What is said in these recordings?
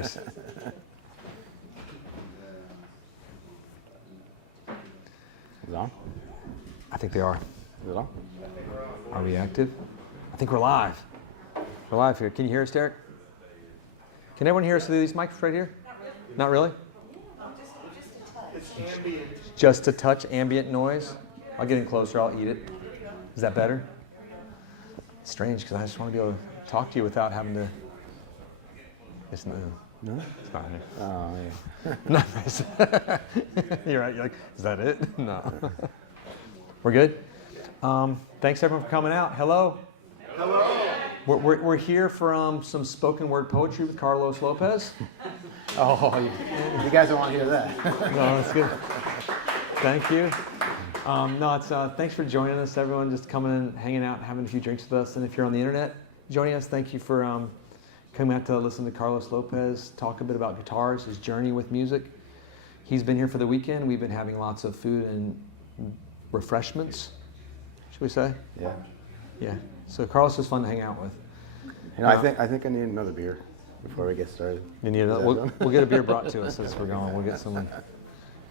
Is it on? I think they are. Is it on? Are we active? I think we're live. We're live here. Can you hear us, Derek? Can everyone hear us through these mics right here? Not really? It's ambient. Just a touch ambient noise. I'll get in closer. I'll eat it. Is that better? It's strange because I just want to be able to talk to you without having to. It's no. No? It's not here. Oh, yeah. No, you're right. You're like, is that it? No. We're good? Thanks everyone for coming out. Hello. Hello. We're here for some spoken word poetry with Carlos Lopez. Oh, you guys don't want to hear that. No, that's good. Thank you. No, it's thanks for joining us, everyone. Just coming in, hanging out, having a few drinks with us. And if you're on the internet joining us, thank you for coming out to listen to Carlos Lopez talk a bit about guitars, his journey with music. He's been here for the weekend. We've been having lots of food and refreshments, should we say? Yeah. Yeah. So Carlos is fun to hang out with. You know, I think I need another beer before we get started. You need we'll get a beer brought to us as we're going. We'll get some.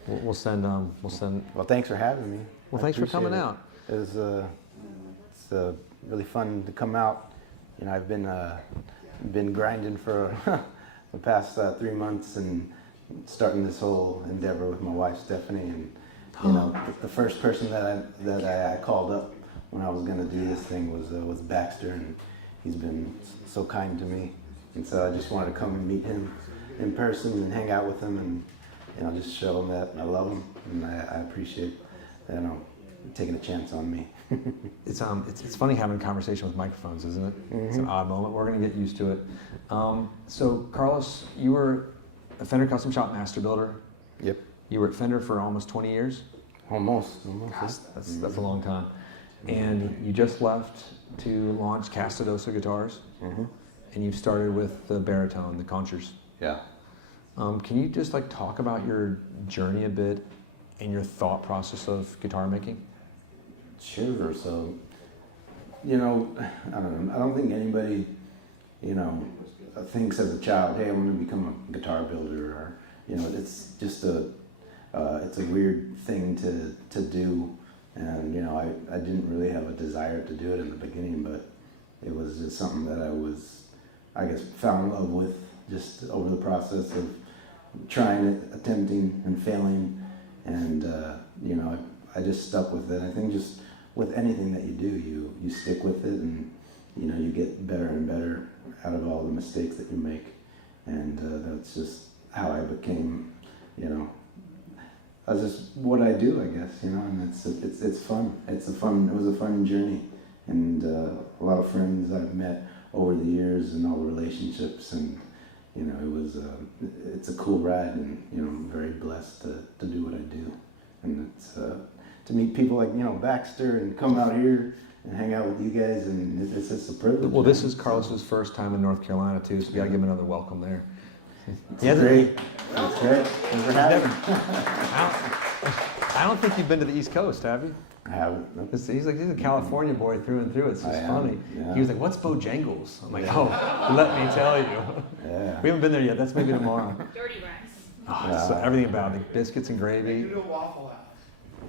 We'll send. Well, thanks for having me. Well, I thanks for coming appreciate out. It was it's really fun to come out. You know, I've been grinding for the past 3 months and starting this whole endeavor with my wife Stephanie. And you know, the first person that I called up when I was going to do this thing was Baxter, and he's been so kind to me. And so I just wanted to come and meet him in person and hang out with him, and you know, just show him that I love him and I appreciate, you know, taking a chance on me. It's funny having a conversation with microphones, isn't it? Mm-hmm. It's an odd moment. We're going to get used to it. So Carlos, you were a Fender Custom Shop master builder. Yep. You were at Fender for almost 20 years. Almost. Gosh, that's a long time. And you just left to launch Castedosa Guitars. Mm-hmm. And you've started with the baritone, the conchers. Yeah. Can you just talk about your journey a bit and your thought process of guitar making? Sure. So, you know, I don't think anybody, you know, thinks as a child, hey, I'm going to become a guitar builder, or, you know, it's just it's a weird thing to do. And, you know, I didn't really have a desire to do it in the beginning, but it was just something that I guess, fell in love with just over the process of trying it, attempting and failing. And, you know, I just stuck with it. I think just with anything that you do, you stick with it, and, you know, you get better and better out of all the mistakes that you make. And that's just how I became, you know, that's just what I do, I guess, you know, and it's fun. It was a fun journey, and a lot of friends I've met over the years and all the relationships, and you know, it's a cool ride, and you know, I'm very blessed to do what I do, and it's to meet people like, you know, Baxter, and come out here and hang out with you guys, and it's just a privilege. Well, this is Carlos's first time in North Carolina too, so we gotta give him another welcome there. It's great. It's great. Thanks for having me. I don't think you've been to the East Coast, have you? I haven't. Nope. He's a California boy through and through. It's just funny. Yeah. He was like, "What's Bojangles?" I'm like, "Oh, let me tell you." Yeah. We haven't been there yet. That's maybe tomorrow. Dirty rice. Oh, so everything about it, biscuits and gravy. Do a Waffle House.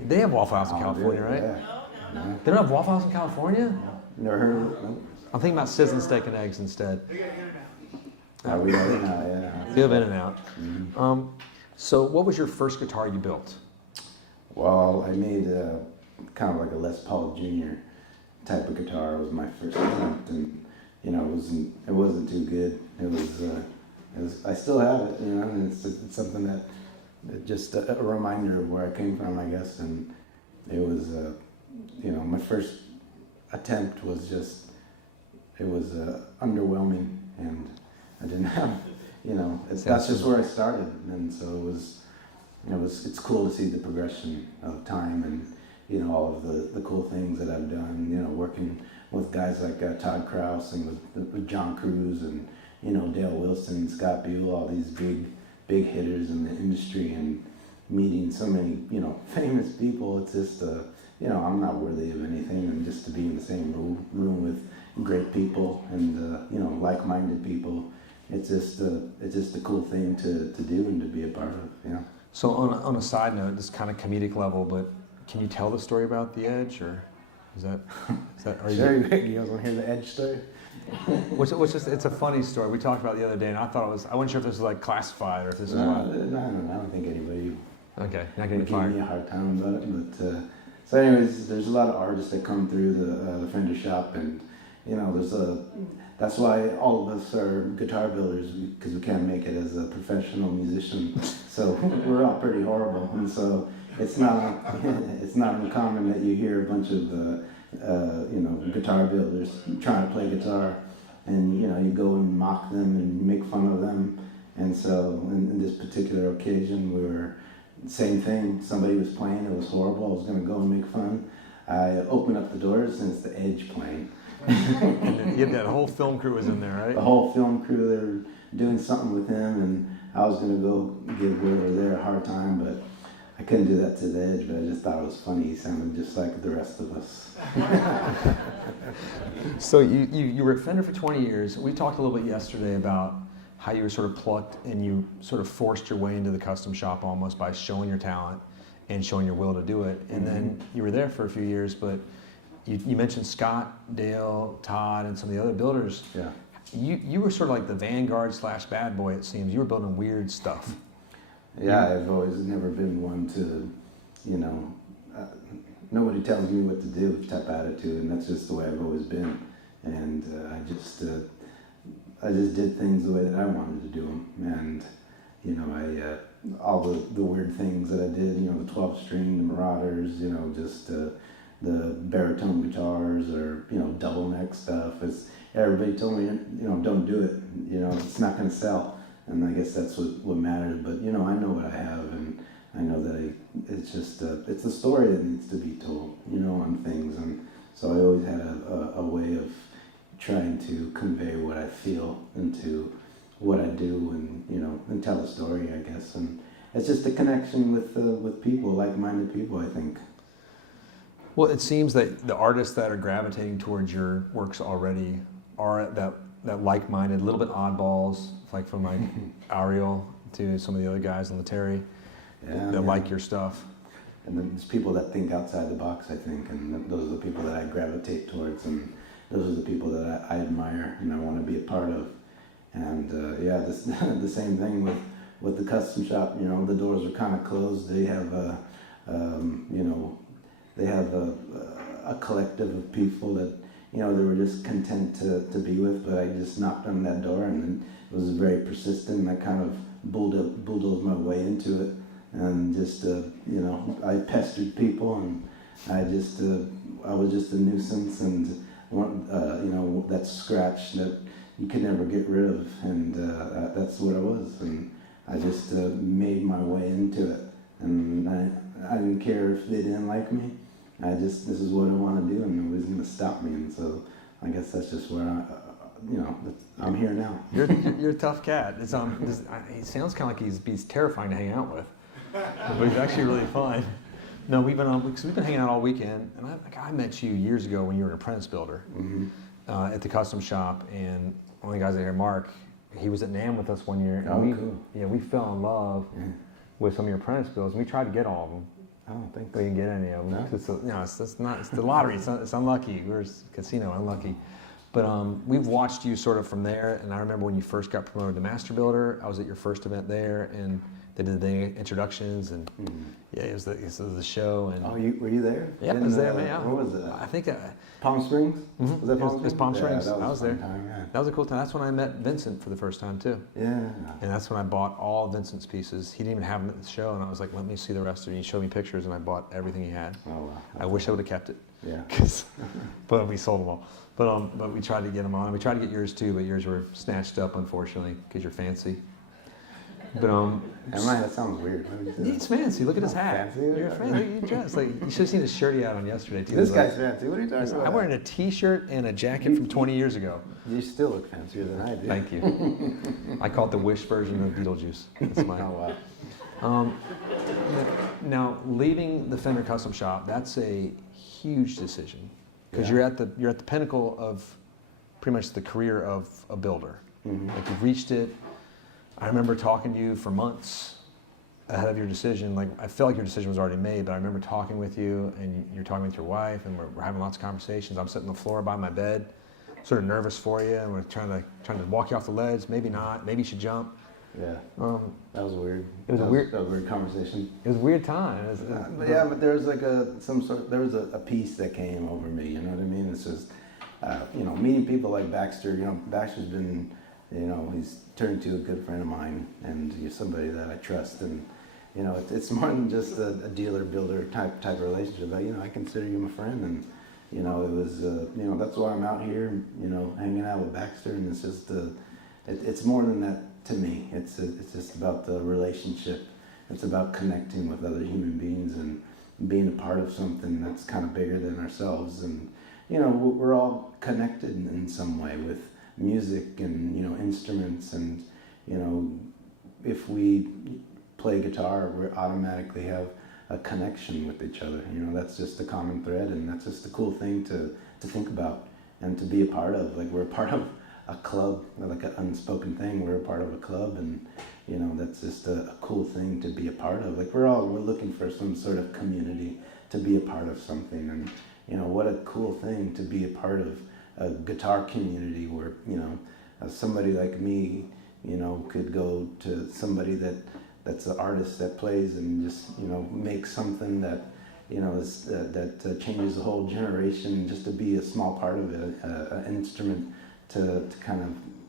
They have Waffle House in Oh, California, dude, right? Yeah. No. They don't have Waffle House in California? Never heard of it? Nope. I'm thinking about sizzling steak and eggs instead. They got In-N-Out. We got it now, yeah. You have In-N-Out. Mm-hmm. So what was your first guitar you built? Well, I made kind of like a Les Paul Jr. type of guitar. It was my first attempt, and you know, it wasn't too good. It was I still have it, you know, and it's something that just a reminder of where I came from, I guess. And it was you know, my first attempt was underwhelming, and I didn't have, you know, that's just where I started, and so it's cool to see the progression of time, and you know, all of the cool things that I've done, you know, working with guys like Todd Krause and with John Cruz, and you know, Dale Wilson, Scott Buell, all these big hitters in the industry, and meeting so many, you know, famous people. It's just you know, I'm not worthy of anything, and just to be in the same room with great people and you know, like-minded people, it's just a cool thing to do and to be a part of. You know. So on a side note, this kind of comedic level, but can you tell the story about the Edge, or is that are Sure, you guys want to hear the Edge story? Which just, it's a funny story. We talked about it the other day, and I thought I wasn't sure if this was like classified or if this was No, I don't think anybody okay, not getting would give fired. me a hard time about it. But so, anyways, there's a lot of artists that come through the Fender shop, and you know, that's why all of us are guitar builders, because we can't make it as a professional musician. So we're all pretty horrible, and so it's not uncommon that you hear a bunch of guitar builders trying to play guitar, and you know, you go and mock them and make fun of them. And so in this particular occasion, we were same thing. Somebody was playing, it was horrible. I was going to go and make fun. I opened up the doors, and it's the Edge playing. And you had that whole film crew was in there, right? The whole film crew, they were doing something with him, and I was going to go give whoever there a hard time, but I couldn't do that to the Edge, but I just thought it was funny. He sounded just like the rest of us. So you were at Fender for 20 years. We talked a little bit yesterday about how you were sort of plucked and you sort of forced your way into the custom shop almost by showing your talent and showing your will to do it. And then you were there for a few years, but you mentioned Scott, Dale, Todd, and some of the other builders. Yeah. You were sort of like the vanguard / bad boy, it seems. You were building weird stuff. Yeah, I've always never been one to, nobody tells me what to do type attitude, and that's just the way I've always been. And I just did things the way that I wanted to do them. And, all the weird things that I did, the 12-string, the Marauders, just the baritone guitars or, double neck stuff. Everybody told me, don't do it. It's not going to sell. And I guess that's what matters. But, I know what I have, and I know that it's just, it's a story that needs to be told, on things. And so I always had a way of trying to convey what I feel into what I do, and tell a story, I guess. And it's just a connection with people, like-minded people, I think. Well, it seems that the artists that are gravitating towards your works already are that like-minded, a little bit oddballs, like from like Ariel to some of the other guys on the Terry that like your stuff. And then there's people that think outside the box, I think, and those are the people that I gravitate towards, and those are the people that I admire and I want to be a part of. And the same thing with the custom shop. The doors are kind of closed. They have a collective of people that they were just content to be with. But I just knocked on that door, and then it was very persistent. And I kind of bulldozed my way into it, and just I pestered people, and I was just a nuisance, and that scratch that you could never get rid of, and that's what I was. And I just made my way into it, and I didn't care if they didn't like me. This is what I want to do, and nobody's going to stop me. And so I guess that's just where I'm here now. You're a tough cat. He sounds kind of like he's terrifying to hang out with, but he's actually really fun. No, we've been hanging out all weekend, and I met you years ago when you were an apprentice builder at the custom shop, and one of the guys out here, Mark, he was at NAMM with us one year. And Cool. Yeah, we fell in love with some of your apprentice builds, and we tried to get all of them. I don't think We didn't get any of them. No? It's the lottery. It's unlucky. We're a casino, unlucky. But we've watched you sort of from there, and I remember when you first got promoted to master builder, I was at your first event there, and they did the introductions, and it was the show. And were you there? Yeah, I was there, man. Where was it? I think Palm Springs? Mm-hmm. Was that Palm It was Springs? Palm Springs. Yeah, I was there. Time, yeah. That was a cool time. That's when I met Vincent for the first time too. Yeah. And that's when I bought all of Vincent's pieces. He didn't even have them at the show, and I was like, let me see the rest of it. He showed me pictures, and I bought everything he had. Oh, wow. I wish I would have kept it. Yeah. But we sold them all. But we tried to get them on. We tried to get yours too, but yours were snatched up, unfortunately, because you're fancy. But that sounds weird. he's fancy. Look at his hat. Fancy? You're fancy. You dress like you should have seen his shirt he had on yesterday too. This guy's fancy. What are you talking about? I'm wearing a T-shirt and a jacket from 20 years ago. You still look fancier than I do. Thank you. I call it the Wish version of Beetlejuice. That's my. Oh, wow. Now leaving the Fender Custom Shop, that's a huge decision because you're at the pinnacle of pretty much the career of a builder. Like you've reached it. I remember talking to you for months ahead of your decision. Like I felt like your decision was already made, but I remember talking with you, and you're talking with your wife, and we're having lots of conversations. I'm sitting on the floor by my bed, sort of nervous for you, and we're trying to walk you off the ledge. Maybe not. Maybe you should jump. Yeah. That was weird. It was a weird conversation. It was a weird time. But there was like there was a peace that came over me. You know what I mean? It's just meeting people like Baxter. Baxter's been, he's turned to a good friend of mine, and he's somebody that I trust. And it's more than just a dealer builder type of relationship. I consider you my friend, and it was that's why I'm out here. Hanging out with Baxter, and it's just it's more than that. To me, it's just about the relationship. It's about connecting with other human beings and being a part of something that's kind of bigger than ourselves. And we're all connected in some way with music and instruments. And if we play guitar, we automatically have a connection with each other. That's just a common thread, and that's just a cool thing to think about and to be a part of. Like we're a part of a club, like an unspoken thing. We're a part of a club, and that's just a cool thing to be a part of. Like we're looking for some sort of community to be a part of something, and what a cool thing to be a part of a guitar community where somebody like me could go to somebody that's an artist that plays and just make something that that changes the whole generation, just to be a small part of it, an instrument to kind of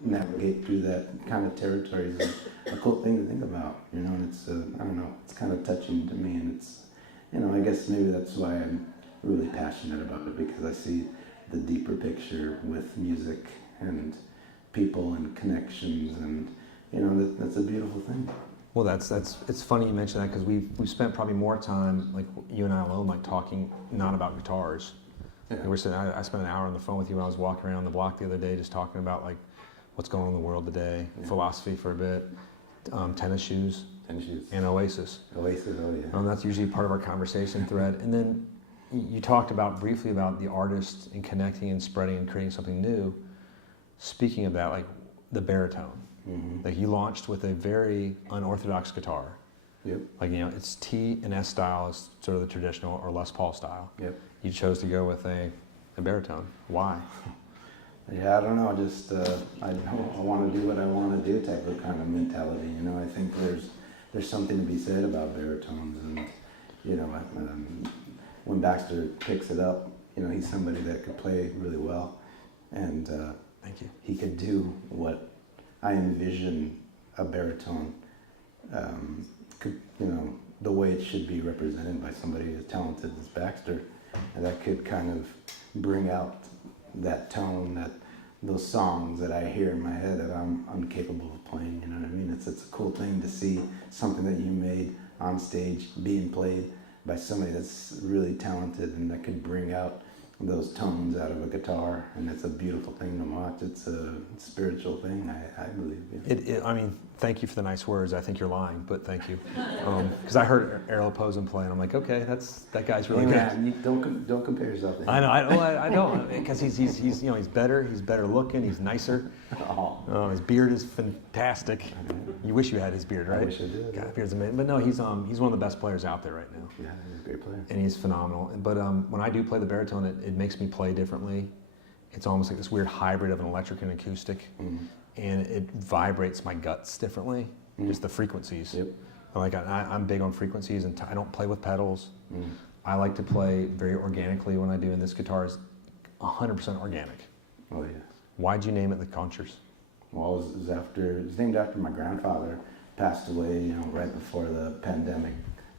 navigate through that kind of territory is a cool thing to think about, and it's, I don't know, it's kind of touching to me, and it's, I guess maybe that's why I'm really passionate about it, because I see the deeper picture with music and people and connections, and, that's a beautiful thing. Well, it's funny you mention that, because we've spent probably more time, like you and I alone, like talking not about guitars. Yeah. I spent an hour on the phone with you when I was walking around the block the other day, just talking about like what's going on in the world today, philosophy for a bit, tennis shoes, and Oasis. Oasis, oh yeah. That's usually part of our conversation thread. And then you talked briefly about the artist and connecting and spreading and creating something new. Speaking of that, like the baritone, like you launched with a very unorthodox guitar. Yep. Like it's T and S style is sort of the traditional, or Les Paul style. Yep. You chose to go with a baritone. Why? Yeah, I don't know. Just I want to do what I want to do type of kind of mentality. I think there's something to be said about baritones, and when Baxter picks it up, he's somebody that could play really well, and thank you. He could do what I envision a baritone. The way it should be represented by somebody as talented as Baxter, and that could kind of bring out that tone, those songs that I hear in my head that I'm incapable of playing. You know what I mean? It's a cool thing to see something that you made on stage being played by somebody that's really talented and that could bring out those tones out of a guitar, and it's a beautiful thing to watch. It's a spiritual thing, I believe. Yeah. I mean, thank you for the nice words. I think you're lying, but thank you. Because I heard Ariel Posen play, and I'm like, okay, that guy's really good. Man, don't compare yourself to him. I don't, because he's better. He's better looking. He's nicer. His beard is fantastic. You wish you had his beard, right? I wish I did. God, beard's amazing. But no, he's one of the best players out there right now. Yeah, he's a great player. And he's phenomenal. But when I do play the baritone, it makes me play differently. It's almost like this weird hybrid of an electric and acoustic, and it vibrates my guts differently. Just the frequencies. Yep. I'm big on frequencies, and I don't play with pedals. I like to play very organically when I do, and this guitar is 100% organic. Oh yeah. Why'd you name it the Conchers? Well, it's named after my grandfather. Passed away, right before the pandemic,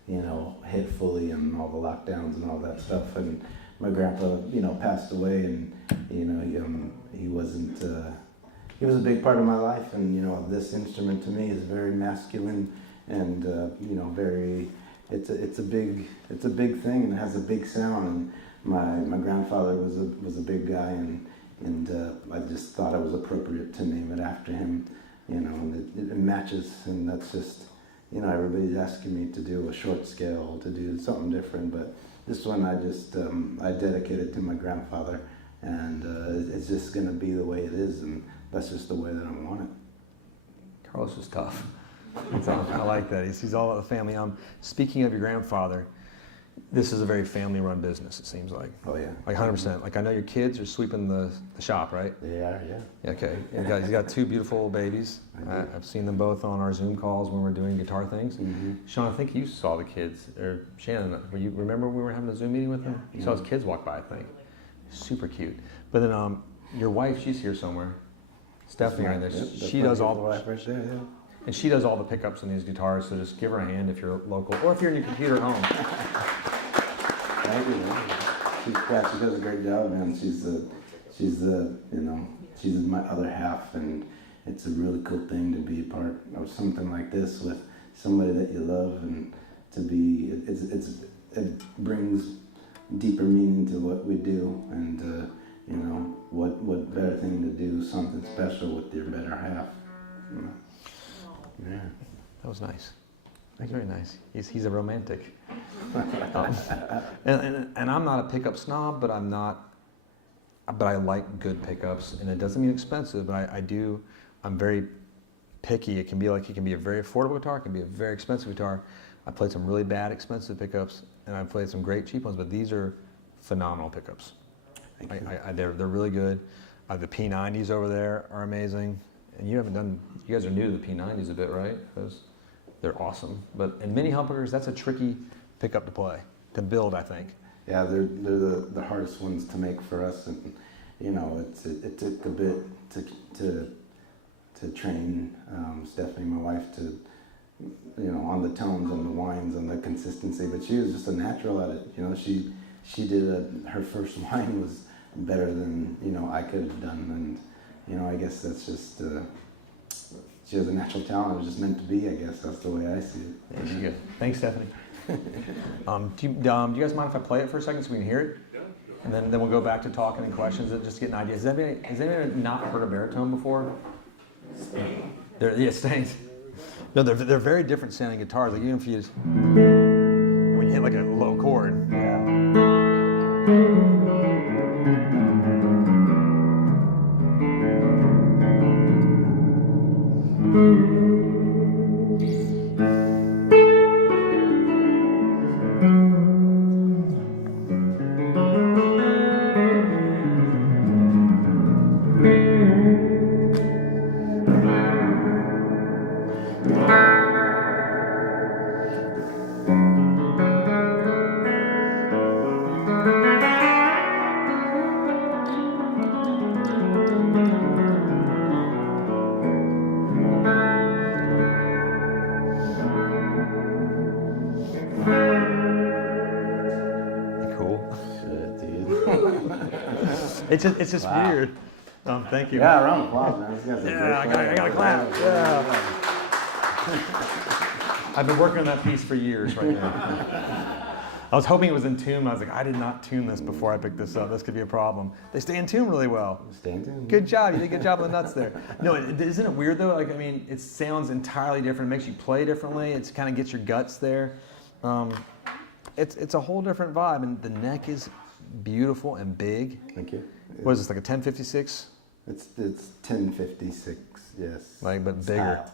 hit fully, and all the lockdowns and all that stuff. And my grandpa, passed away, and he wasn't. He was a big part of my life, and this instrument to me is very masculine, and very. It's a big thing, and it has a big sound. And my grandfather was a big guy, and I just thought it was appropriate to name it after him. And it matches, and that's just. Everybody's asking me to do a short scale, to do something different, but this one I dedicated to my grandfather, and it's just going to be the way it is, and that's just the way that I want it. Carlos is tough. I like that. He's all about the family. Speaking of your grandfather, this is a very family-run business, it seems like. Oh yeah. Like 100%. Like I know your kids are sweeping the shop, right? They are, yeah. Okay. He's got two beautiful babies. I've seen them both on our Zoom calls when we're doing guitar things. Mm-hmm. Sean, I think you saw the kids, or Shannon, remember we were having a Zoom meeting with them? You saw his kids walk by, I think. Super cute. But then your wife, she's here somewhere. Stephanie, right there. She does all the wife right there, yeah. And she does all the pickups on these guitars, so just give her a hand if you're local, or if you're in your computer at home. Thank you. She does a great job, man. She's my other half, and it's a really cool thing to be a part of something like this with somebody that you love, and to be, it brings deeper meaning to what we do, and what better thing to do something special with your better half. Yeah. That was nice. That's very nice. He's a romantic. And I'm not a pickup snob, but I like good pickups, and it doesn't mean expensive, but I'm very picky. It can be a very affordable guitar, it can be a very expensive guitar. I played some really bad expensive pickups, and I played some great cheap ones, but these are phenomenal pickups. They're really good. The P90s over there are amazing. And you guys are new to the P90s a bit, right? They're awesome. But in mini humbuckers, that's a tricky pickup to build, I think. Yeah, they're the hardest ones to make for us, and it took a bit to train Stephanie, my wife, to on the tones and the whines and the consistency. But she was just a natural at it. She did her first whine was better than I could have done, and I guess that's just. She has a natural talent. It was just meant to be, I guess. That's the way I see it. There you go. Thanks, Stephanie. Do you guys mind if I play it for a second so we can hear it? And then we'll go back to talking and questions and just get an idea. Has anybody not heard a baritone before? Stains. No, they're very different sounding guitars. Like even if you just, when you hit like a low chord. It's just weird. Thank you. Yeah, round of applause, man. This guy's I gotta clap. Yeah. I've been working on that piece for years right now. I was hoping it was in tune. I was like, I did not tune this before I picked this up. This could be a problem. They stay in tune really well. Stay in tune. Good job. You did a good job on the nuts there. No, isn't it weird though? It sounds entirely different. It makes you play differently. It kind of gets your guts there. It's a whole different vibe, and the neck is beautiful and big. Thank you. What is this, like a 1056? It's 1056, yes. But bigger.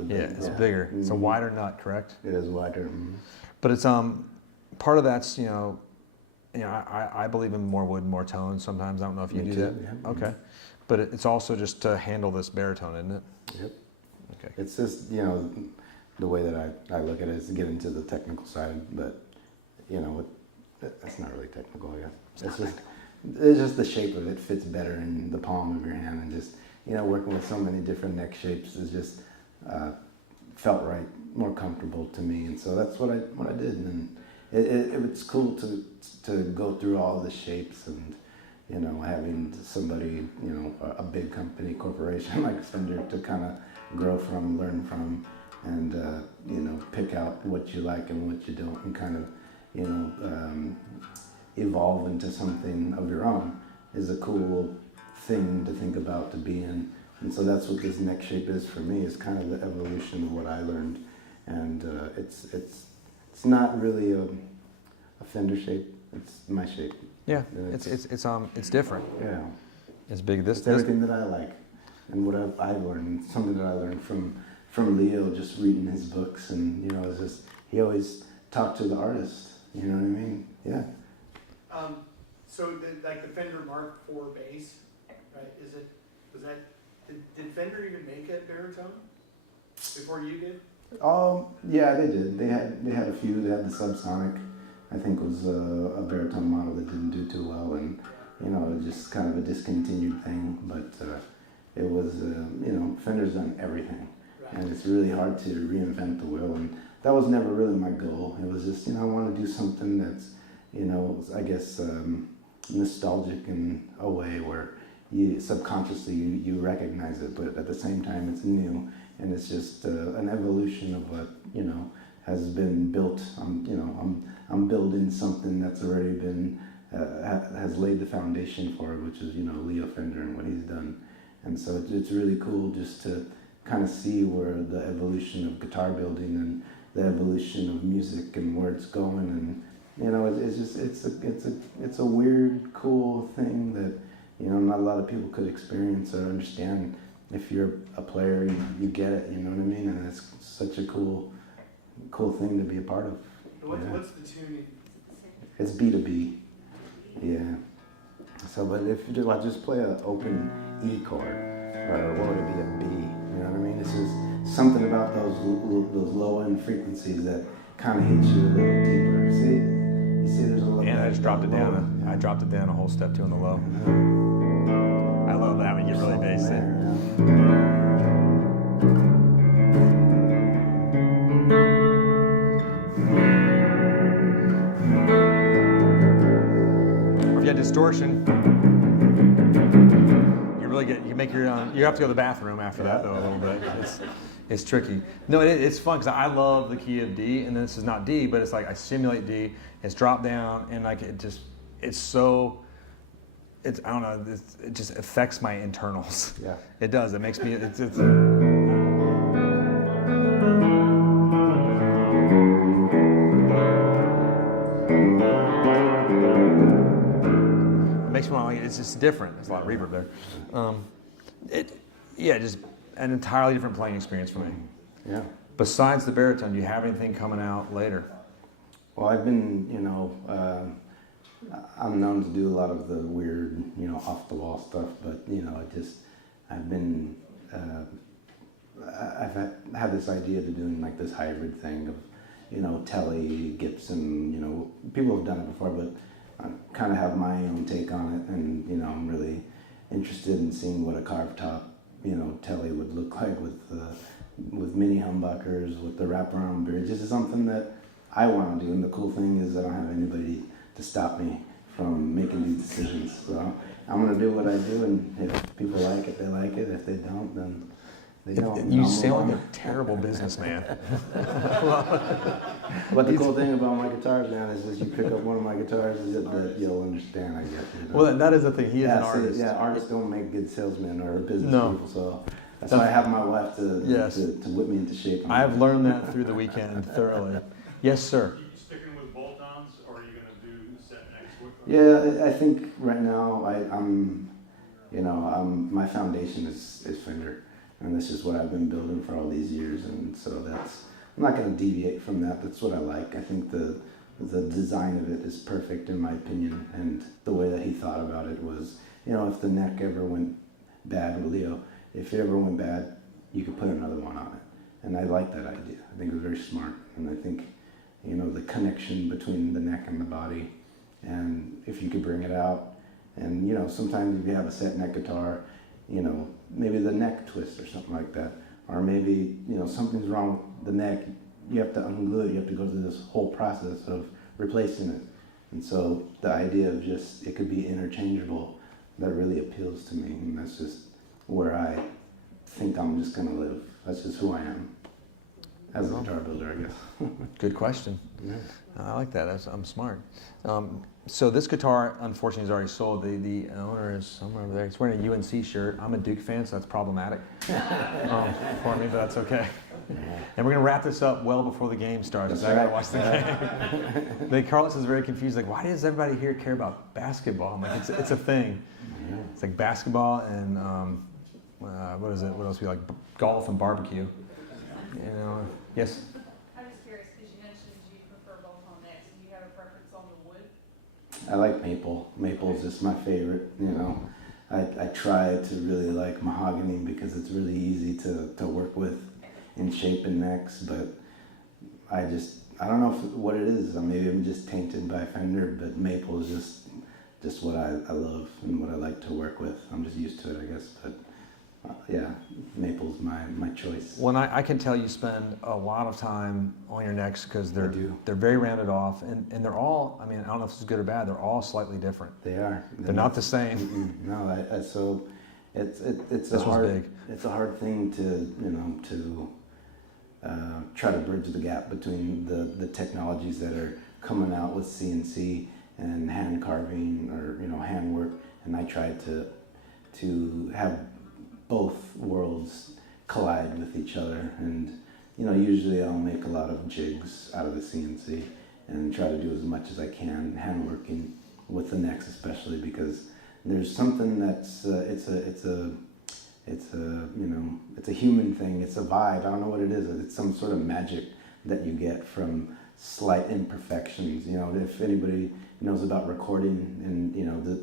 It's bigger. Mm-hmm. It's a wider nut, correct? It is wider. Mm-hmm. But it's part of that's I believe in more wood, more tone. Sometimes I don't know if you do that. Yeah. Okay, but it's also just to handle this baritone, isn't it? Yep. Okay. It's just the way that I look at it is to get into the technical side, but that's not really technical, I guess. It's just the shape of it fits better in the palm of your hand, and just working with so many different neck shapes is just felt right, more comfortable to me, and so that's what I did, and it's cool to go through all the shapes, and having somebody a big company corporation like Fender to kind of grow from, learn from, and pick out what you like and what you don't, and kind of evolve into something of your own is a cool thing to think about, to be in. And so that's what this neck shape is for me, is kind of the evolution of what I learned. And it's not really a Fender shape, it's my shape. Yeah, it's different. Yeah. It's big. This everything that I like. and what I've learned, something that I learned from Leo, just reading his books, and you know, it's just he always talked to the artist. You know what I mean? Yeah. So like the Fender Mark IV bass, right? Did Fender even make a baritone before you did? Yeah, they did. They had a few. They had the Subsonic, I think was a baritone model that didn't do too well, and you know, it was just kind of a discontinued thing. But it was, you know, Fender's done everything, Right. and it's really hard to reinvent the wheel. And that was never really my goal. It was just, you know, I want to do something that's, you know, I guess nostalgic in a way where you subconsciously you recognize it, but at the same time it's new. And it's just an evolution of what, you know, has been built. You know, I'm building something that's already been has laid the foundation for it, which is, you know, Leo Fender and what he's done. And so it's really cool just to kind of see where the evolution of guitar building and the evolution of music and where it's going. And you know, it's just it's a weird, cool thing that, you know, not a lot of people could experience or understand. If you're a player, you get it, you know what I mean? And it's such a cool thing to be a part of. What's the tuning? It's B2B. Yeah. So, but if I just play an open E chord, or what would it be, a B? You know what I mean? It's just something about those low end frequencies that kind of hit you a little deeper. See? You see, there's a little. And I just dropped it down. I dropped it down a whole step too on the low. I love that when you get really bass in. Or if you had distortion, you make your you have to go to the bathroom after that though a little bit. It's tricky. No, it's fun because I love the key of D, and this is not D, but it's like I simulate D. It's dropped down, and like it's so. I don't know. It just affects my internals. Yeah. It does. It makes me. It makes me want. It's just different. There's a lot of reverb there. Just an entirely different playing experience for me. Yeah. Besides the baritone, do you have anything coming out later? Well, I've been, you know. I'm known to do a lot of the weird, you know, off the wall stuff, but you know, I've been, I've had this idea to doing like this hybrid thing of, you know, Telly, Gibson, you know, people have done it before, but I kind of have my own take on it, and you know, I'm really interested in seeing what a carved top, you know, Telly would look like with mini humbuckers, with the wraparound bridge. This is something that I want to do, and the cool thing is I don't have anybody to stop me from making these decisions. So I'm gonna do what I do, and if people like it, they like it. If they don't, then they don't. You sound like a terrible businessman. But the cool thing about my guitars, man, is you pick up one of my guitars, is that you'll understand, I guess. You know? Well, that is the thing. He is an artist. Yeah, artists don't make good salesmen or business people. So that's why I have my wife to whip me into shape. I have learned that through the weekend thoroughly. Yes, sir. Yeah, I think right now I'm my foundation is Fender, and this is what I've been building for all these years, and so I'm not going to deviate from that. That's what I like. I think the design of it is perfect in my opinion, and the way that he thought about it was, you know, if the neck ever went bad with Leo, if it ever went bad, you could put another one on it, and I like that idea. I think it was very smart, and I think, you know, the connection between the neck and the body. And if you could bring it out, and you know, sometimes if you have a set neck guitar, you know, maybe the neck twists or something like that, or maybe, you know, something's wrong with the neck, you have to unglue it, you have to go through this whole process of replacing it. And so the idea of just, it could be interchangeable, that really appeals to me, and that's just where I think I'm just gonna live. That's just who I am. As a guitar builder, I guess. Good question. Yeah. I like that. I'm smart. So this guitar, unfortunately, is already sold. The owner is somewhere over there. He's wearing a UNC shirt. I'm a Duke fan, so that's problematic for me, but that's okay. And we're going to wrap this up well before the game starts. So I got to watch the game. Carlos is very confused. Like, why does everybody here care about basketball? I'm like, it's a thing. It's like basketball and what is it? What else we like? Golf and barbecue. You know. Yes. I'm just curious because you mentioned you prefer both necks. Do you have a preference on the wood? I like maple. Maple is just my favorite. You know, I try to really like mahogany because it's really easy to work with in shaping necks, but I don't know what it is. Maybe I'm just tainted by Fender, but maple is just what I love and what I like to work with. I'm just used to it, I guess. But yeah, maple's my choice. Well, I can tell you spend a lot of time on your necks because they're very rounded off, and they're all. I mean, I don't know if this is good or bad. They're all slightly different. They are. They're not the same. No, so it's a hard thing to try to bridge the gap between the technologies that are coming out with CNC and hand carving or handwork, and I try to have both worlds collide with each other. And usually I'll make a lot of jigs out of the CNC and try to do as much as I can handworking with the necks, especially because there's something that's it's a human thing. It's a vibe. I don't know what it is. It's some sort of magic that you get from slight imperfections. If anybody knows about recording, and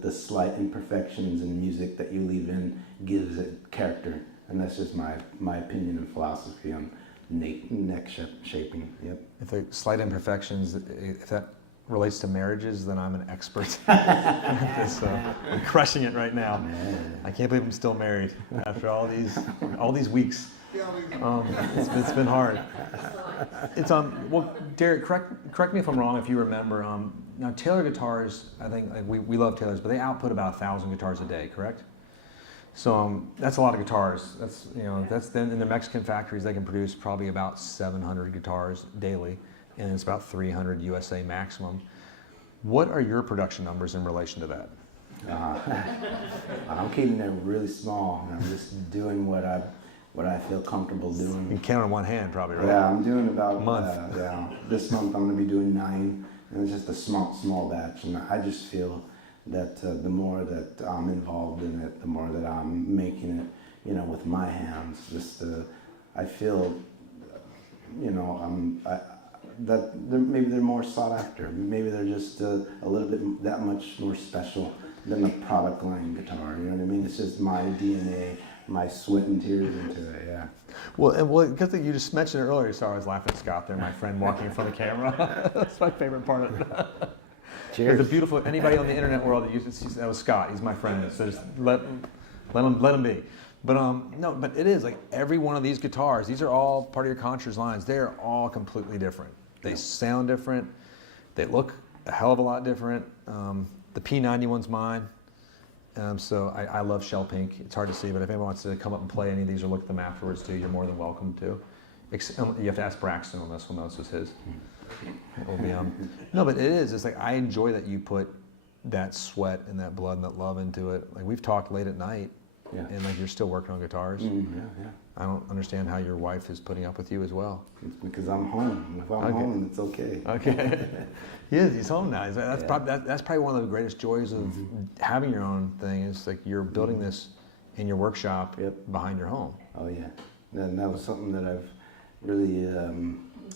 the slight imperfections in music that you leave in gives it character. And that's just my opinion and philosophy on neck shaping. Yep. If the slight imperfections, if that relates to marriages, then I'm an expert. So I'm crushing it right now. I can't believe I'm still married after all these weeks. It's been hard. It's well, Derek, correct me if I'm wrong. If you remember, now Taylor Guitars, I think we love Taylors, but they output about 1,000 guitars a day, correct? So that's a lot of guitars. That's then in the Mexican factories they can produce probably about 700 guitars daily, and it's about 300 USA maximum. What are your production numbers in relation to that? I'm keeping it really small. I'm just doing what I feel comfortable doing. You can count on one hand, probably, right? Yeah, I'm doing about a month. This month I'm going to be doing 9, and it's just a small batch. And I just feel that the more that I'm involved in it, the more that I'm making it, with my hands. I feel, that maybe they're more sought after. Maybe they're just a little bit that much more special than the product line guitar. You know what I mean? It's just my DNA, my sweat and tears into it. Yeah. Well, because you just mentioned it earlier, so I was laughing at Scott there, my friend walking in front of the camera. That's my favorite part of it. Cheers. The beautiful anybody on the internet world that was Scott. He's my friend. So just let him be. But no, but it is like every one of these guitars. These are all part of your Contras lines. They are all completely different. They sound different. They look a hell of a lot different. The P91's mine. So I love shell pink. It's hard to see, but if anyone wants to come up and play any of these or look at them afterwards too, you're more than welcome to. You have to ask Braxton on this one, though. This is his. It'll be, no, but it is. It's like I enjoy that you put that sweat and that blood and that love into it. Like we've talked late at night, and like you're still working on guitars. Yeah. I don't understand how your wife is putting up with you as well. It's because I'm home. If I'm home, it's okay. Okay. He's home now. That's probably one of the greatest joys of having your own thing. Is like you're building this in your workshop behind your home. Oh yeah, and that was something that I've really,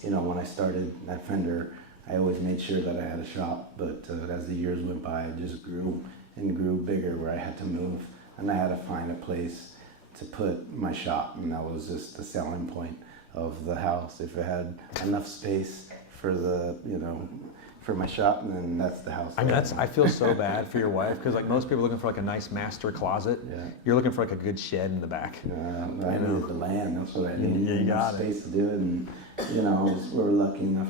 when I started at Fender, I always made sure that I had a shop. But as the years went by, it just grew and grew bigger, where I had to move and I had to find a place to put my shop, and that was just the selling point of the house. If it had enough space for for my shop, then that's the house. I mean, I feel so bad for your wife because like most people are looking for like a nice master closet. Yeah. You're looking for like a good shed in the back. I needed the land. That's what I needed. You got space to do it, and we were lucky enough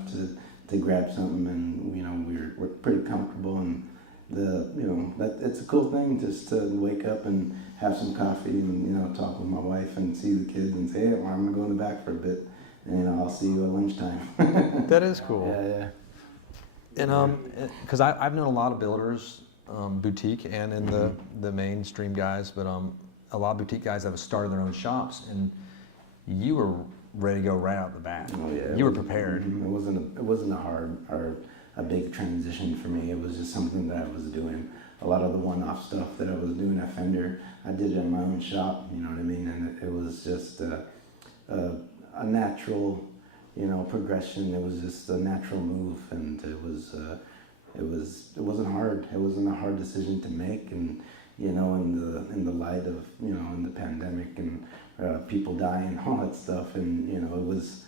to grab something, and we're pretty comfortable, and it's a cool thing just to wake up and have some coffee and talk with my wife and see the kids and say, hey, well, I'm gonna go in the back for a bit, and I'll see you at lunchtime. That is cool. Yeah. And because I've known a lot of builders, boutique and in the mainstream guys, but a lot of boutique guys that have started their own shops, and you were ready to go right out the bat. Oh yeah. You were prepared. It wasn't a hard a big transition for me. It was just something that I was doing. A lot of the one-off stuff that I was doing at Fender, I did it in my own shop, you know what I mean? And it was just a natural, you know, progression. It was just a natural move, and it wasn't hard. It wasn't a hard decision to make, and you know, in the light of, you know, in the pandemic and people dying, all that stuff, and you know, it was,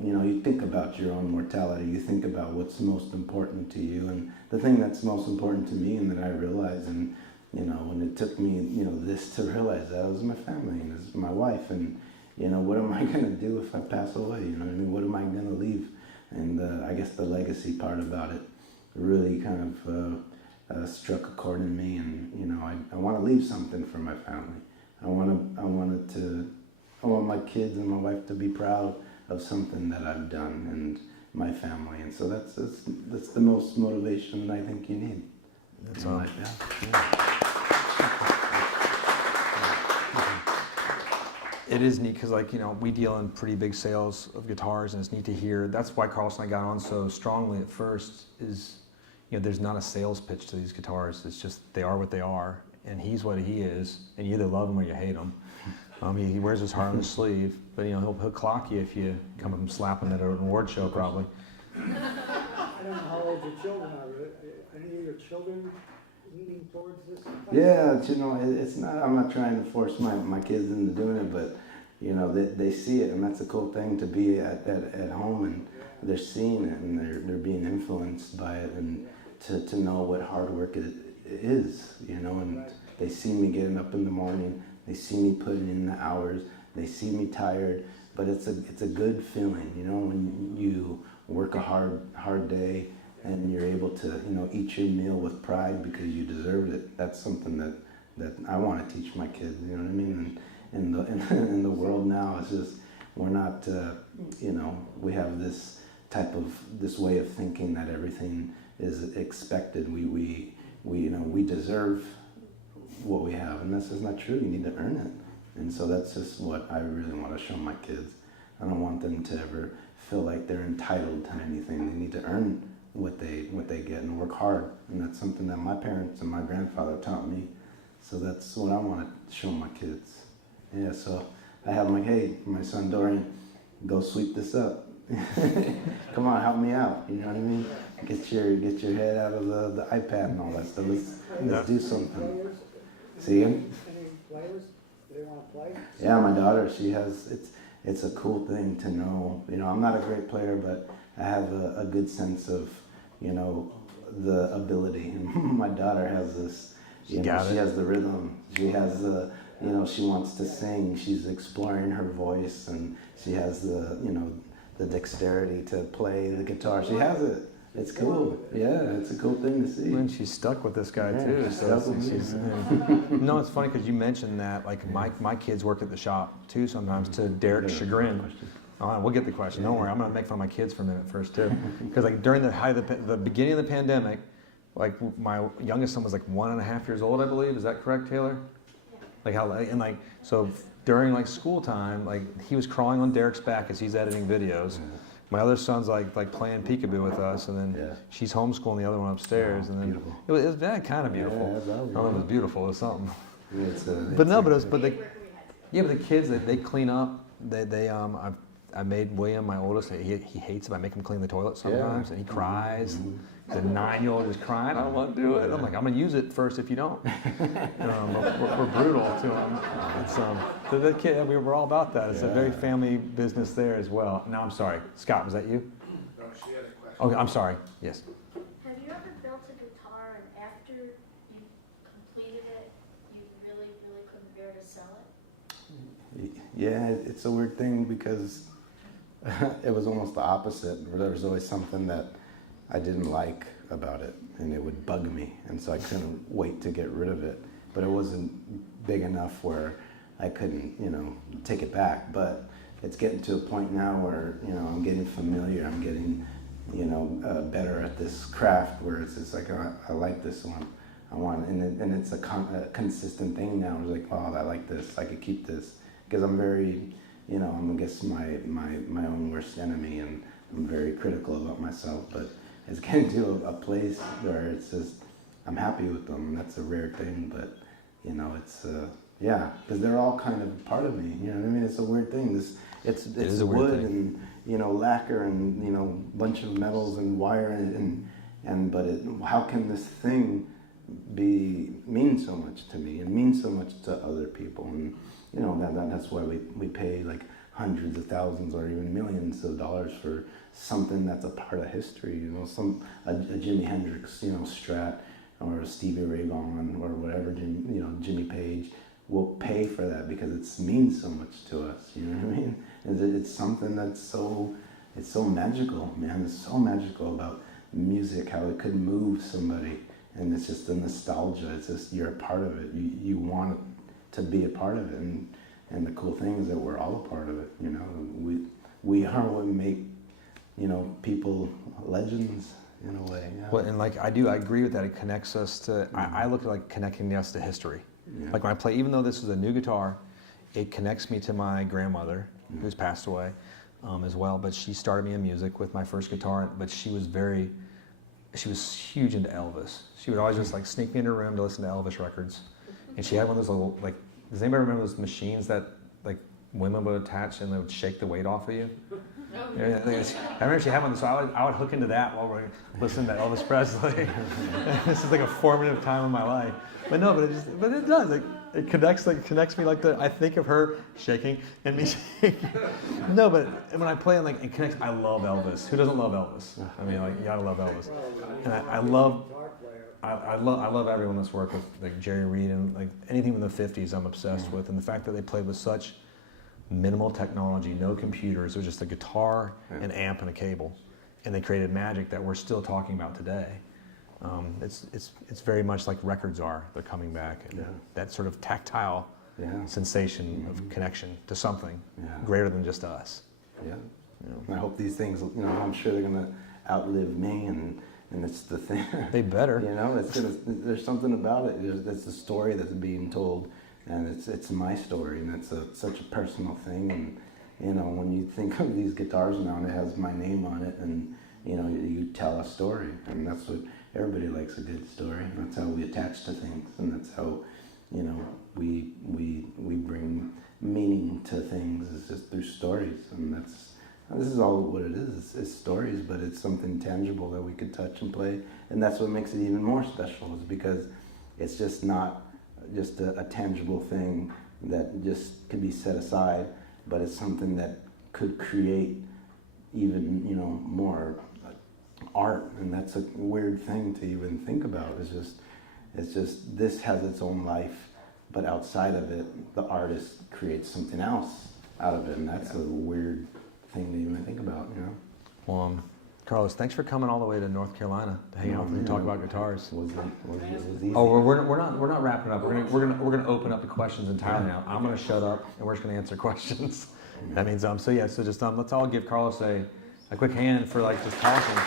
you know, you think about your own mortality. You think about what's most important to you, and the thing that's most important to me, and that I realized, and you know, when it took me, you know, this to realize that, was my family and it's my wife, and you know, what am I gonna do if I pass away? You know what I mean? What am I gonna leave? And I guess the legacy part about it really kind of struck a chord in me, and you know, I want to leave something for my family. I want my kids and my wife to be proud of something that I've done, and my family, and so that's the most motivation I think you need. That's in all. life, yeah. It is neat because, like, you know, we deal in pretty big sales of guitars, and it's neat to hear. That's why Carlson and I got on so strongly at first. Is, you know, there's not a sales pitch to these guitars. It's just they are what they are, and he's what he is, and you either love him or you hate him. He wears his heart on his sleeve, but you know, he'll clock you if you come up and slap him at an award show, probably. I don't know how old your children are. Are any of your children leaning towards this? Yeah, you know, it's not. I'm not trying to force my kids into doing it, but you know, they see it, and that's a cool thing to be at home, and they're seeing it, and they're being influenced by it, and to know what hard work it is, you know, and they see me getting up in the morning, they see me putting in the hours, they see me tired, but it's a good feeling, you know, when you work a hard day and you're able to, you know, eat your meal with pride because you deserved it. That's something that I want to teach my kids, you know what I mean? And in the world now, it's just, we're not, you know, we have this way of thinking that everything is expected. We you know, we deserve what we have, and that's just not true. You need to earn it. And so that's just what I really want to show my kids. I don't want them to ever feel like they're entitled to anything. They need to earn what they get and work hard. And that's something that my parents and my grandfather taught me. So that's what I want to show my kids. Yeah, so I have them like, hey, my son Dorian, go sweep this up. Come on, help me out. You know what I mean? Get your head out of the iPad and all that stuff. Let's do something. See him? Any players? Do they want to play? Yeah, my daughter, she has, it's a cool thing to know. You know, I'm not a great player, but I have a good sense of, you know, the ability. My daughter has this, you know, she has the rhythm. She has the, you know, she wants to sing. She's exploring her voice, and she has the, you know, the dexterity to play the guitar. She has it. It's cool. Yeah, it's a cool thing to see. And she's stuck with this guy, Yeah, too. she's So stuck with me, yeah. No, it's funny because you mentioned that, like, my kids work at the shop, too, sometimes, to Derek's chagrin. Oh, we'll get the question. Don't worry. I'm going to make fun of my kids for a minute first, too. Because, like, during the beginning of the pandemic, like, my youngest son was, like, 1.5 years old, I believe. Is that correct, Taylor? Yeah. So during, like, school time, like, he was crawling on Derek's back as he's editing videos. Yeah. My other son's like playing peekaboo with us, and then she's homeschooling the other one upstairs, and then beautiful. it was kind of beautiful. Yeah, I don't know if it was beautiful. It was something. But the kids they clean up. I made William, my oldest, he hates it. I make him clean the toilet sometimes, and he cries. The 9-year-old is crying. I don't want to do it. I'm like, I'm gonna use it first if you don't. We're brutal to him. So the kid, we're all about that. It's a very family business there as well. No, I'm sorry, Scott, was that you? No, she had a question. Okay, I'm sorry. Yes. Have you ever built a guitar and after you completed it, you really, really couldn't bear to sell it? Yeah, it's a weird thing because it was almost the opposite. There was always something that I didn't like about it, and it would bug me, and so I couldn't wait to get rid of it. But it wasn't big enough where I couldn't, you know, take it back. But it's getting to a point now where, you know, I'm getting familiar. I'm getting, you know, better at this craft where it's just like, oh, I like this one. I want, and it's a consistent thing now. It's like, oh, I like this. I could keep this because I'm very, you know, I'm I guess my own worst enemy, and I'm very critical about myself. But it's getting to a place where it's just, I'm happy with them. That's a rare thing, but you know, it's, yeah, because they're all kind of part of me. You know what I mean? It's a weird thing. It's is a weird wood thing. and, you know, lacquer and, you know, bunch of metals and wire but how can this thing mean so much to me and mean so much to other people? And you know, that's why we pay like hundreds of thousands or even millions of dollars for something that's a part of history. You know, a Jimi Hendrix, you know, Strat, or a Stevie Ray Vaughan, or whatever, Jimmy Page. Will pay for that because it means so much to us. You know what I mean? It's something that's it's so magical, man. It's so magical about music, how it could move somebody, and it's just the nostalgia. It's just you're a part of it. You want to be a part of it, and the cool thing is that we're all a part of it. You know, we are what make, you know, people legends in a way. Yeah. Well, and like I agree with that. It connects us to. I look at like connecting us to history. Yeah. Like when I play, even though this is a new guitar, it connects me to my grandmother, who's passed away as well. But she started me in music with my first guitar. But she was huge into Elvis. She would always just like sneak me in her room to listen to Elvis records. And she had one of those little, like, does anybody remember those machines that like women would attach and they would shake the weight off of you? I remember she had one, so I would hook into that while we're listening to Elvis Presley. This is like a formative time in my life. But no, but it does. Like, it connects me like I think of her shaking and me shaking. No, but when I play, like it connects. I love Elvis. Who doesn't love Elvis? I mean, like you gotta love Elvis. And I love everyone that's worked with like Jerry Reed and like anything from the '50s. I'm obsessed with, and the fact that they played with such minimal technology, no computers. It was just a guitar, an amp, and a cable, and they created magic that we're still talking about today. It's very much like records are. They're coming back, and that sort of tactile sensation of connection to something greater than just us. Yeah. And I hope these things, you know, I'm sure they're gonna outlive me, and it's the thing. They better. You know, there's something about it. It's a story that's being told, and it's my story, and it's such a personal thing. And you know, when you think of these guitars now, and it has my name on it, and you know, you tell a story, and that's what everybody likes, a good story. That's how we attach to things, and that's how, you know, we bring meaning to things. It's just through stories, and this is all what it is. It's stories, but it's something tangible that we could touch and play, and that's what makes it even more special. Is because it's just not just a tangible thing that just could be set aside, but it's something that could create even, you know, more art, and that's a weird thing to even think about. It's just this has its own life, but outside of it, the artist creates something else out of it, and that's a weird thing to even think about, you know. Well, Carlos, thanks for coming all the way to North Carolina to hang out with me and talk about guitars. Was easy. Oh, we're not wrapping up. We're gonna open up the questions entirely now. I'm gonna shut up and we're just gonna answer questions. That means so just let's all give Carlos a quick hand for like just talking.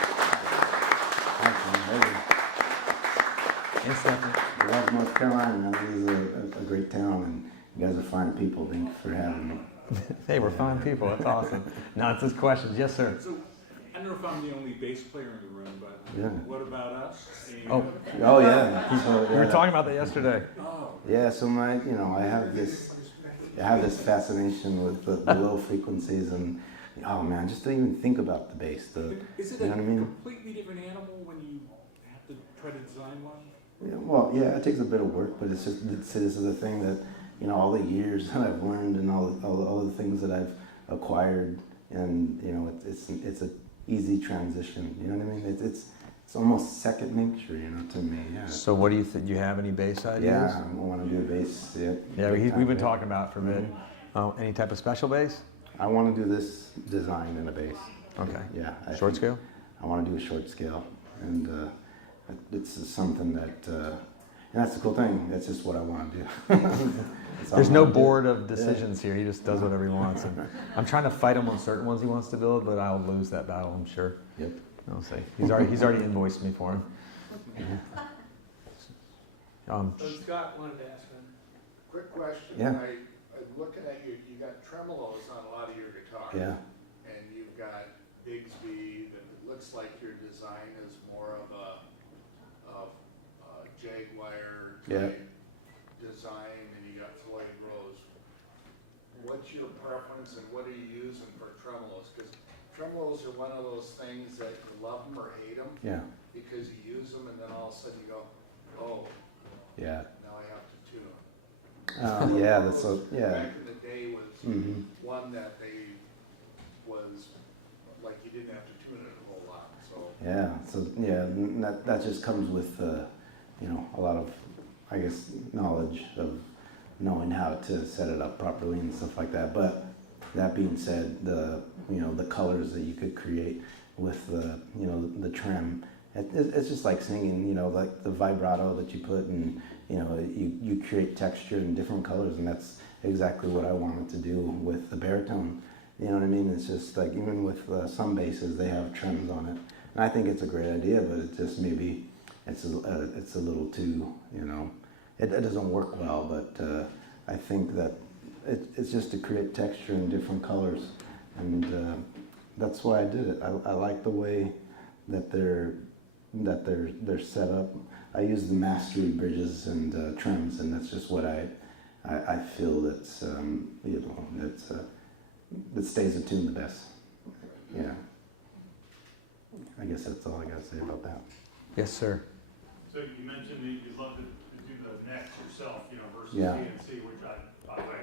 And Stephanie. I love North Carolina, man. This is a great town, and you guys are fine people. Thank you for having me. Hey, we're fine people. That's awesome. Now it's just questions. Yes, sir. So, I don't know if I'm the only bass player in the room, but what about us? Oh yeah. We were talking about that yesterday. Yeah, so I have this fascination with the low frequencies, and oh man, just to even think about the bass. Is it you know what I mean? completely different animal when you have to try to design one? Yeah, well, yeah, it takes a bit of work, but this is the thing that, you know, all the years that I've learned and all the things that I've acquired, and you know, it's a easy transition. You know what I mean? It's almost second nature, you know, to me. Yeah. So what do you think? Do you have any bass ideas? Yeah, I want to do a bass. Yeah, we've been talking about it for a bit. Any type of special bass? I want to do this design in a bass. Okay. Yeah. Short scale? I want to do a short scale, and it's something that, and that's the cool thing. That's just what I want to do. There's no board of decisions here. He just does whatever he wants. And I'm trying to fight him on certain ones he wants to build, but I'll lose that battle, I'm sure. Yep. I'll say he's already invoiced me for him. So Scott wanted to ask him. Quick question. Yeah. I'm looking at you got tremolos on a lot of your guitars. Yeah. And you've got Bigsby that looks looks like your design is more of a Jaguar Yeah. type design, and you got Floyd Rose. What's your preference, and what are you using for tremolos? Because tremolos are one of those things that you love them or hate them, Yeah. because you use them and then all of a sudden you go, oh, Yeah. now I have to tune. Yeah. That's so. Yeah. Back in the day was Hmm. one that was like you didn't have to tune it a whole lot. So Yeah. So yeah, that just comes with you know, a lot of, I guess, knowledge of knowing how to set it up properly and stuff like that. But that being said, the colors that you could create with the trim, it's just like singing, you know, like the vibrato that you put, and you create texture in different colors, and that's exactly what I wanted to do with the baritone. You know what I mean? It's just like, even with some basses, they have trims on it, and I think it's a great idea, but it just maybe it's a little too, you know, it doesn't work well. But I think that it's just to create texture in different colors, and that's why I did it. I like the way that they're set up. I use the mastery bridges and trims, and that's just what I feel that's that stays attuned the best. Yeah. I guess that's all I gotta say about that. Yes, sir. So you mentioned that you'd love to do the necks yourself, you know, versus Yeah. CNC, which by the way,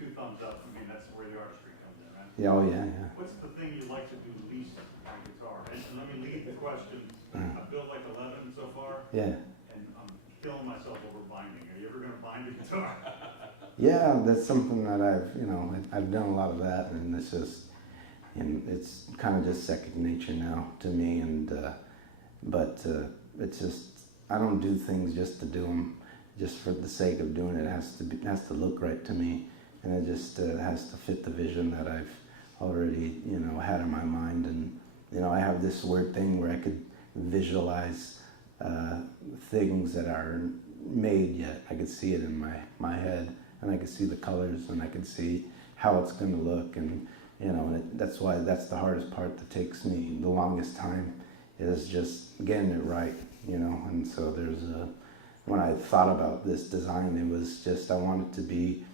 2 thumbs up. I mean, that's where the artistry comes in, right? Yeah. Oh yeah. Yeah. What's the thing you like to do least on guitar? And let me lead the question. I've built like 11 so far, Yeah. and I'm killing myself over binding. Are you ever going to bind a guitar? Yeah, that's something that I've done a lot of that, and it's kind of just second nature now to me. And but it's just, I don't do things just to do them, just for the sake of doing it. It has to look right to me, and it just has to fit the vision that I've already had in my mind. And I have this weird thing where I could visualize things that aren't made yet. I could see it in my head, and I could see the colors, and I could see how it's going to look, and that's the hardest part that takes me the longest time, is just getting it right, and so when I thought about this design, it was just, I want it to be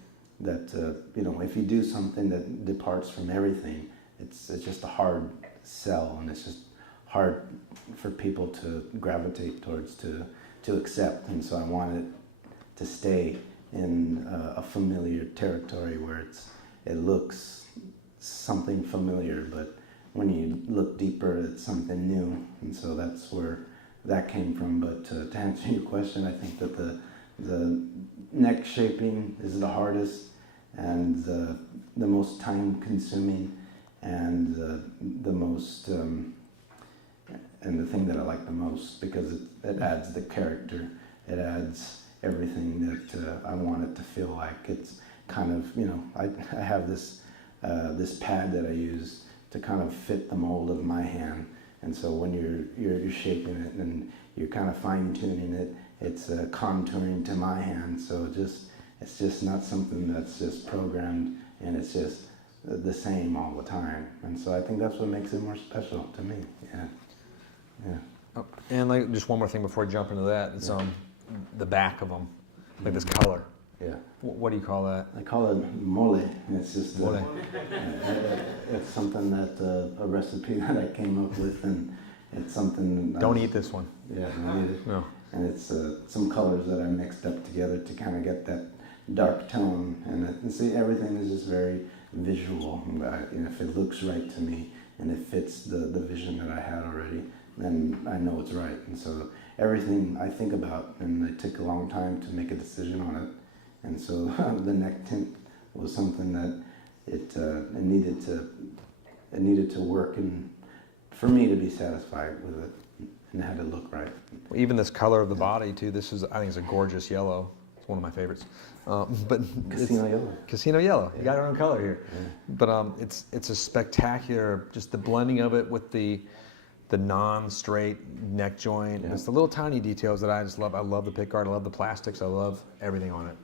that, if you do something that departs from everything, it's just a hard sell, and it's just hard for people to gravitate towards, to accept. And so I want it to stay in a familiar territory where it looks something familiar, but when you look deeper, it's something new. And so that's where that came from. But to answer your question, I think that the neck shaping is the hardest, and the most time consuming, and the most and the thing that I like the most, because it adds the character, it adds everything that I want it to feel like. It's kind of, I have this pad that I use to kind of fit the mold of my hand, and so when you're shaping it and you're kind of fine tuning it, it's contouring to my hand. So it's just not something that's just programmed, and it's just the same all the time. And so I think that's what makes it more special to me. Yeah. Yeah. Oh, and like, just one more thing before I jump into that. It's the back of them, like this color. Yeah. What do you call that? I call it mole. It's just Mole. it's something that a recipe that I came up with, and it's something. Don't eat this one. Yeah, don't eat it. No. And it's some colors that I mixed up together to kind of get that dark tone, and see, everything is just very visual. If it looks right to me and it fits the vision that I had already, then I know it's right. And so everything I think about, and it took a long time to make a decision on it. And so the neck tint was something that it needed to work, and for me to be satisfied with it, and it had to look right. Even this color of the body too. I think it's a gorgeous yellow. It's one of my favorites. But Casino yellow. Casino yellow. You Yeah. got our own color here. Yeah. But it's a spectacular, just the blending of it with the non-straight neck joint. Yeah. It's the little tiny details that I just love. I love the pickguard. I love the plastics. I love everything on it.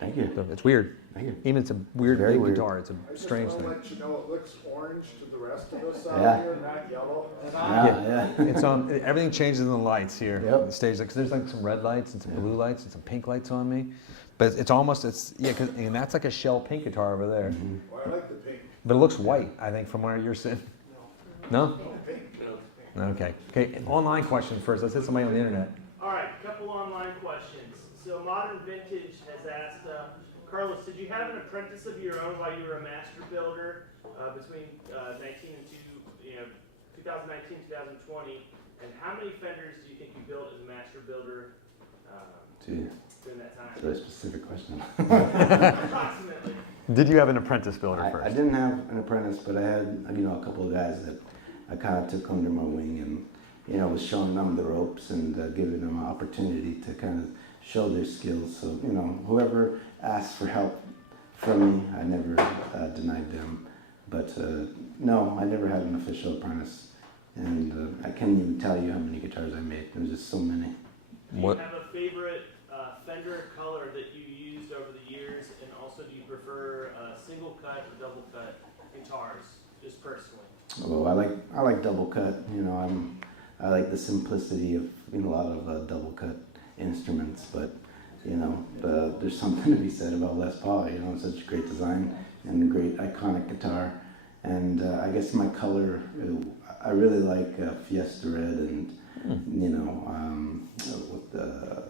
Thank you. So it's weird. Thank you. Even it's a weird Very big weird. guitar. It's a I just strange want to thing. let you know, it looks orange to the rest of us Yeah. out here, not yellow. Yeah. It's everything changes in the lights here. Yep. The stage, like, 'cause there's like some red lights and some blue lights and some pink lights on me, but it's almost and that's like a shell pink guitar over there, Mhm. Well, I like the pink. but it looks white. I think from where you're sitting. No. Pink. Okay. Okay. Online question first. Let's hit somebody on the internet. All right, couple online questions. So Modern Vintage has asked, Carlos, did you have an apprentice of your own while you were a master builder between 2019 2020? And how many Fenders do you think you built as a master builder Gee, during that that's a time? very specific question. Approximately. Did you have an apprentice builder I first? didn't have an apprentice, but I had, a couple of guys that I kind of took under my wing and, was showing them the ropes and giving them an opportunity to kind of show their skills. So, whoever asked for help from me, I never denied them. But no, I never had an official apprentice. And I can't even tell you how many guitars I made. There was just so many. Do What- you have a favorite Fender color that you used over the years? And also, do you prefer single cut or double cut guitars, just personally? Oh, I like double cut. I like the simplicity of a lot of double cut instruments, but there's something to be said about Les Paul. It's such a great design and a great iconic guitar. And I guess my color, I really like Fiesta Red and with the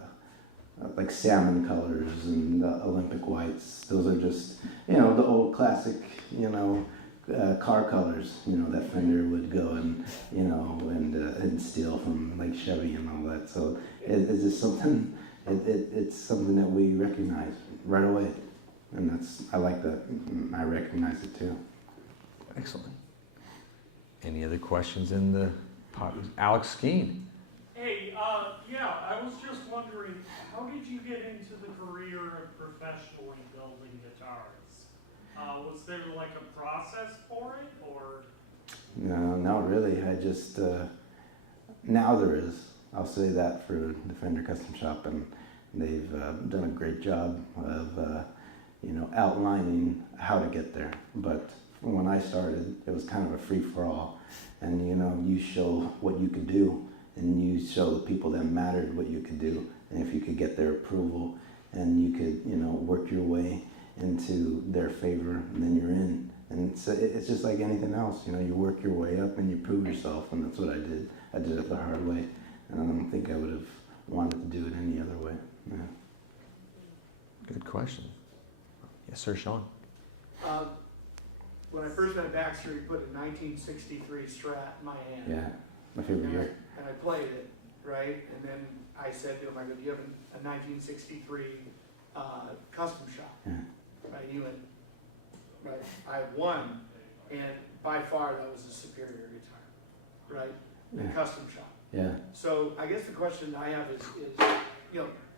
like salmon colors and Olympic whites. Those are just the old classic car colors, that Fender would go and steal from like Chevy and all that. So it's just something. It's something that we recognize right away, and I like that. I recognize it too. Excellent. Any other questions in the pot? Alex Skeen. Hey, I was just wondering, how did you get into the career of professionally building guitars? Was there like a process for it, or? No, not really. I just now there is. I'll say that for the Fender Custom Shop, and they've done a great job of outlining how to get there. But when I started, it was kind of a free for all, and you show what you could do, and you show the people that mattered what you could do, and if you could get their approval, and you could work your way into their favor, and then you're in. And it's just like anything else, you work your way up and you prove yourself, and that's what I did. I did it the hard way, and I don't think I would have wanted to do it any other way. Yeah. Good question. Yes, sir, Sean. When I first met Baxter, he put a 1963 Strat in my hand. Yeah, my favorite year. And I played it, right? And then I said to him, I go, do you have a 1963 Custom Shop? Yeah. Right, he went, right, I have one, and by far that was a superior guitar, right? The Yeah. Custom Shop. Yeah. So I guess the question I have is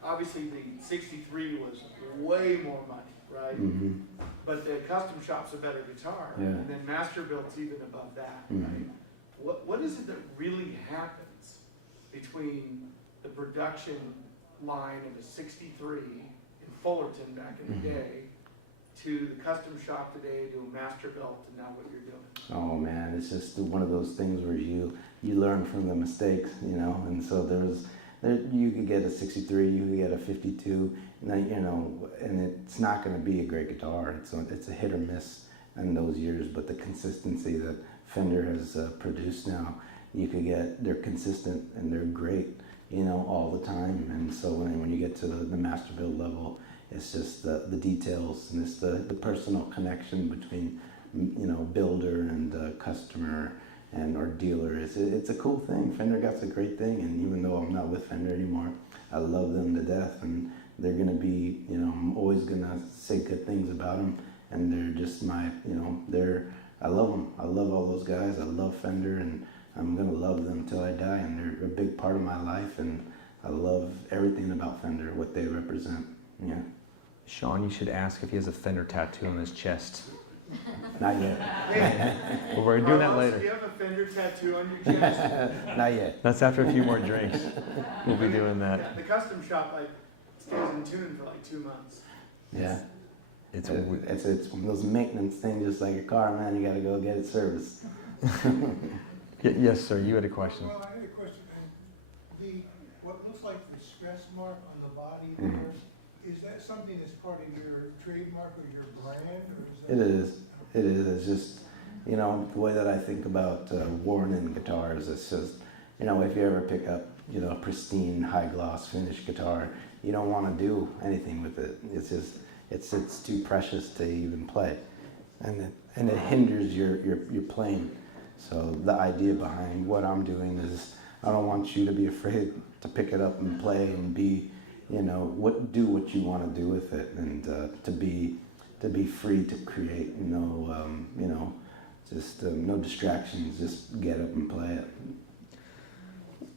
obviously the 63 was way more money, right? Mm-hmm. But the Custom Shop's a better guitar, Yeah. and then Master Built's even above that, Mhm. right? What is it that really happens between the production line of a 63 in Fullerton back in the Mhm. day to the Custom Shop today to a Master Built and now what you're doing? Oh man, it's just one of those things where you learn from the mistakes, and so you could get a 63, you could get a 52, and and it's not going to be a great guitar. It's a hit or miss in those years, but the consistency that Fender has produced now, they're consistent and they're great, all the time. And so when you get to the master build level, it's just the details, and it's the personal connection between builder and customer or dealer. It's a cool thing. Fender got a great thing, and even though I'm not with Fender anymore, I love them to death, and they're gonna be, I'm always gonna say good things about them, and they're just I love them. I love all those guys. I love Fender, and I'm gonna love them till I die, and they're a big part of my life, and I love everything about Fender, what they represent. Yeah. Sean, you should ask if he has a Fender tattoo on his chest. Not yet. Hey, Well, we're doing that Carlos, later. do you have a Fender tattoo on your chest? Not yet. That's after a few more drinks. We'll be doing that. Yeah, the Custom Shop stays in tune for like 2 months. Yeah. It's It's one of those maintenance things, just like a car, man. You got to go get it serviced. Yes, sir. You had a question. Well, I had a question. What looks like the stress mark on the body Mhm. there, is that something that's part of your trademark or your brand, or is that? It is. It is. It's just, you know, the way that I think about Warren guitars. It's just, you know, if you ever pick up, you know, a pristine, high gloss finished guitar, you don't want to do anything with it. It's just, it's too precious to even play, and it hinders your playing. So the idea behind what I'm doing is, I don't want you to be afraid to pick it up and play and be, you know, do what you want to do with it, and to be free to create. No distractions. Just get up and play it.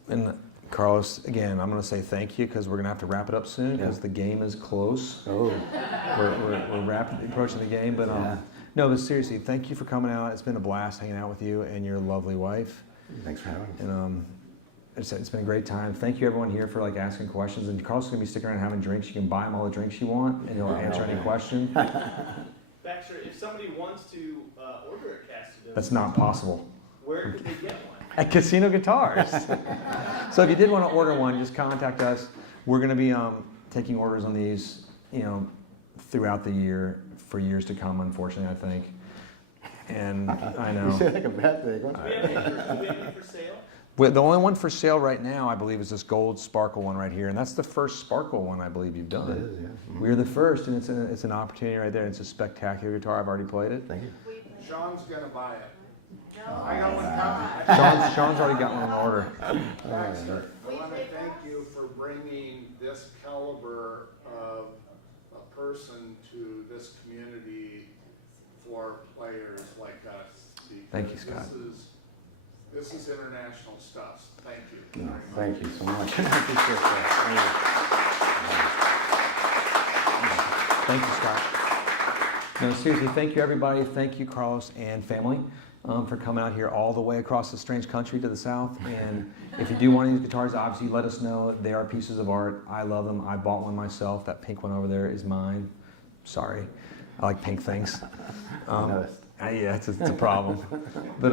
And Carlos, again, I'm going to say thank you because we're going to have to wrap it up soon because the game is close. Oh, We're rapidly approaching the game, but no, but seriously, thank you for coming out. It's been a blast hanging out with you and your lovely wife. Thanks for having me. And it's been a great time. Thank you everyone here for like asking questions. And Carlos is going to be sticking around having drinks. You can buy him all the drinks you want, and he'll answer any question. Baxter, if somebody wants to order a Castedosa, That's not possible. where could they get one? At Casino Guitars. So if you did want to order one, just contact us. We're going to be taking orders on these, you know, throughout the year for years to come. Unfortunately, I think. And I know. You say like a bad thing. Do we have any for sale? Well, the only one for sale right now, I believe, is this gold sparkle one right here, and that's the first sparkle one I believe you've done. It is, yeah. Mm-hmm. We're the first, and it's an opportunity right there. It's a spectacular guitar. I've already played it. Thank you. Sean's gonna buy it. I got one coming. Sean's already got one on order. Baxter, I wanna thank you for bringing this caliber of a person to this community for players like us. Thank you, Scott. This is international stuff. Thank you. No, thank you so much. I appreciate that. Thank you, Scott. No, seriously, thank you, everybody. Thank you, Carlos and family, for coming out here all the way across the strange country to the south. And if you do want these guitars, obviously let us know. They are pieces of art. I love them. I bought one myself. That pink one over there is mine. Sorry. I like pink things. Yeah, it's a problem. But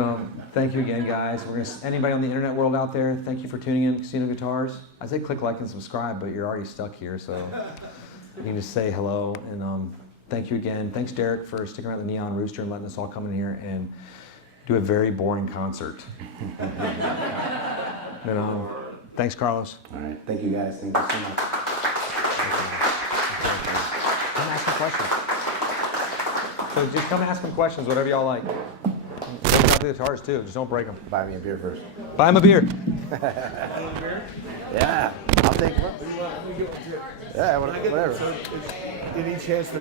thank you again, guys. Anybody on the internet world out there, thank you for tuning in to Casino Guitars. I say click like and subscribe, but you're already stuck here, so you can just say hello. And thank you again. Thanks, Derek, for sticking around the Neon Rooster and letting us all come in here and do a very boring concert. And thanks, Carlos. All right. Thank you, guys. Thank you so much. Come ask some questions. So just come ask them questions, whatever y'all like. Break out the guitars too, just don't break them. Buy me a beer first. Buy them a beer. Yeah, I'll take one. Yeah, whatever. Did each has the